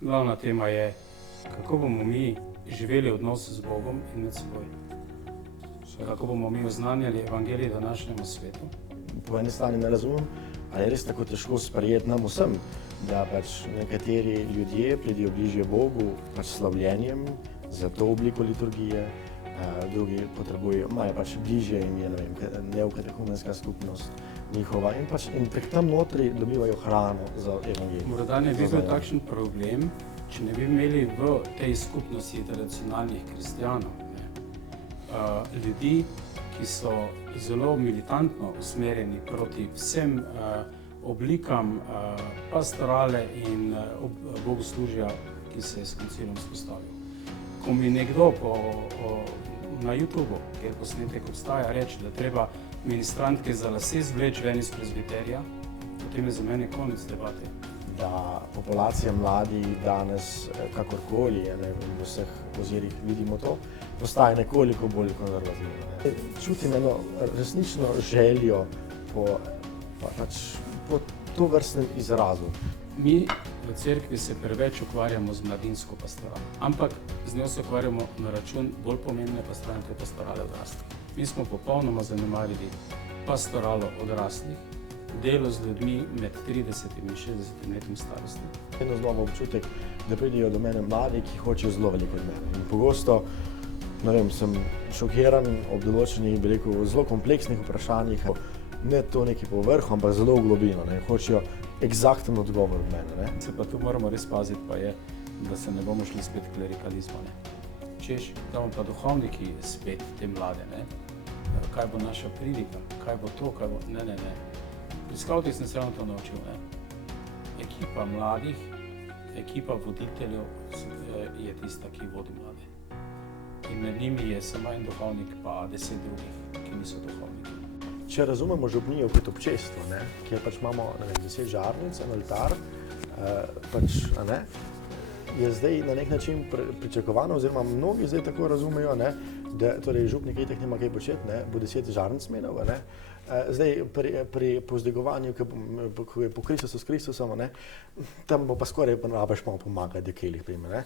Glavna tema je, kako bomo mi živeli odnos z Bogom in med seboj. Kako bomo mi oznanjali evangelij današnjemu svetu. Po eni strani ne razumem, ali je res tako težko sprejeti nam vsem, da pač nekateri ljudje pridejo bližje Bogu pač slavljenjem za to obliko liturgije, drugi potrebujejo, imajo pač bližje in je, ne vem, neokatehumenska skupnost njihova in prek tam notri dobivajo hrano za evangelij. Morda ne bi bil takšen problem, če ne bi imeli v tej skupnosti tradicionalnih kristjanov ljudi, ki so zelo militantno usmerjeni proti vsem oblikam pastorale in bogoslužja, ki se je s koncilom vzpostavil. Ko mi nekdo na YouTubeu, kjer posnetek obstaja, reče, da treba ministrantke za lase zvleči ven iz prezbiterija, potem je za mene konec debate. Da populacija mladih danes, kakorkoli, v vseh ozirih vidimo to, postaje nekoliko bolj konzervativna. Čutim eno resnično željo po tovrstnem izrazu. Mi v cerkvi se preveč ukvarjamo z mladinsko pastoralo, ampak z njo se ukvarjamo na račun bolj pomembne pastorale, to je pastorale odraslih. Mi smo popolnoma zanemarili pastoralo odraslih, delo z ljudmi med 30 in 60 letom starosti. Vedno znova občutek, da pridejo do mene mladi, ki hočejo zelo veliko od mene. In pogosto, ne vem, sem šokiran ob določenih, bi rekel, zelo kompleksnih vprašanjih. Ne to neki po vrhu, ampak zelo v globino. Hočejo eksakten odgovor od mene. Se pa tu moramo res paziti, pa je, da se ne bomo šli spet klerikalizma. Češ, da bomo pa duhovniki spet te mlade. Kaj bo naša prilika, kaj bo to, kaj bo... Ne. Pri skavtih sem se ravno to naučil. Ekipa mladih, ekipa voditeljev je tista, ki vodi mlade. In med njimi je samo en duhovnik, pa 10 drugih, ki niso duhovniki. Če razumemo župnijo kot občestvo, kjer pač imamo 10 žarnic, en oltar, je zdaj na nek način pričakovano, oziroma mnogi zdaj tako razumejo, da torej župnik itak nima kaj početi, bo 10 žarnic menil. Zdaj pri povzdigovanju, ko je po Kristusu s Kristusom, tam bo pa skoraj rabiš pomagati, da kelih prime.